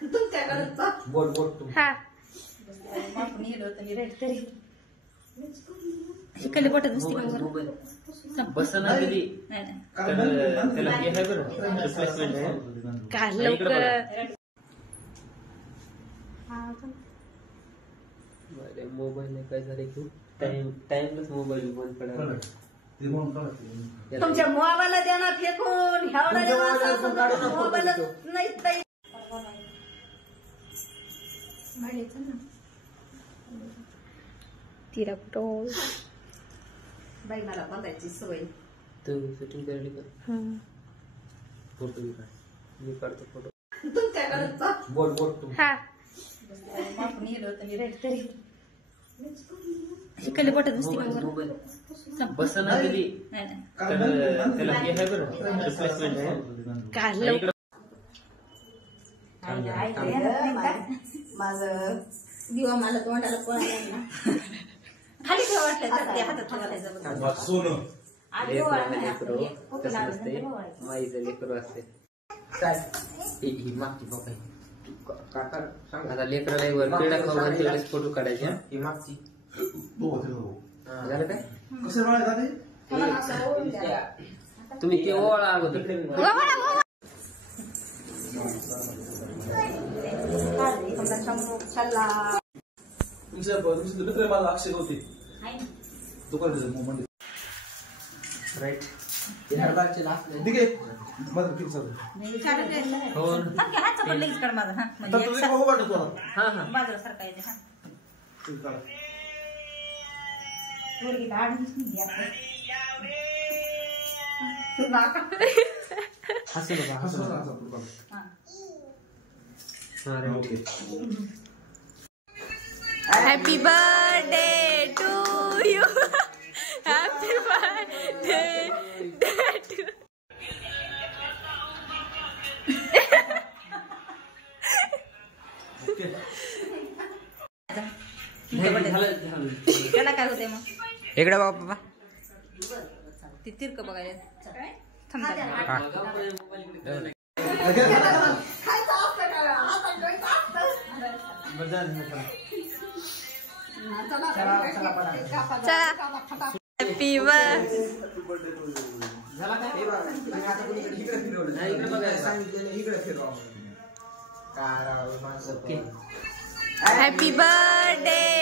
बोल बोल तू हा इकडे बोटत नसते का बस ना कधी त्याला हे आहे बरं रिप्लेसमेंट आहे काय लवकर मोबाईल काय झाले की टाइमलाच मोबाईल बंद पडायला तुमच्या मोबाईलला देणार फेकून मोबाईल नाही तिला कुठं बाई मला बघायची सवय तू शूटिंग करायला का फोटो मी काढतो फोटो तुमच्याकडे बोल बोल तू हा इकडे बोटत नसते का बस ना कधी त्याला हे आहे बरं रिप्लेसमेंट आहे काय लवकर माझं दिवा मला तोंडाला पळायला खाली ठेवा वाटलं हातात माईचं लेकरू असते ही मागची बाबा आता लेकराला वर पेढा खाऊन तेवढेच फोटो काढायचे ही मागची झालं काय तुम्ही ते ओळा अगोदर तुमचे मित्र मला अक्षय होते दुकान राईट बाजूला सरकायचे happy birthday to you happy birthday to त्याला काय होते मग इकडे बाबा ती तिरक बघायला हॅपी हॅपी बर्थडे